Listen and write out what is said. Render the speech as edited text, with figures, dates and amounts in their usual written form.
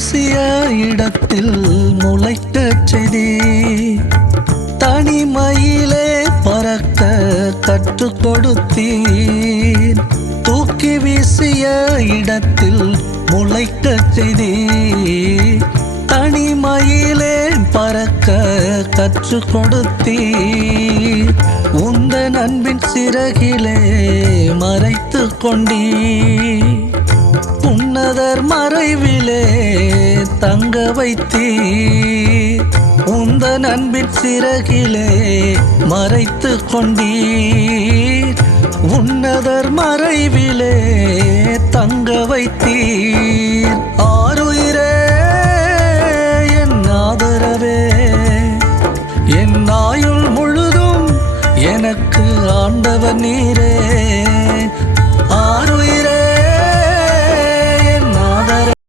வீசிய இடத்தில் முளைக்கச் செய்தீர். தனிமையிலே பறக்க கற்றுக் கொடுத்தீர். தூக்கி வீசிய இடத்தில் முளைக்கச் செய்தீர். தனிமையிலே பறக்க கற்றுக் கொடுத்தீர். உந்தன் அன்பின் சிறகிலே மறைத்து கொண்டீர். உன்னதர் மறைவிலே தங்க வைத்தீர். உந்தன் அன்பின் சிறகிலே மறைத்து கொண்டீர். உன்னதர் மறைவிலே தங்க வைத்தீர். ஆருயிரே என் ஆதரவே, என் ஆயுள் முழுதும் எனக்கு ஆண்டவர் நீரே.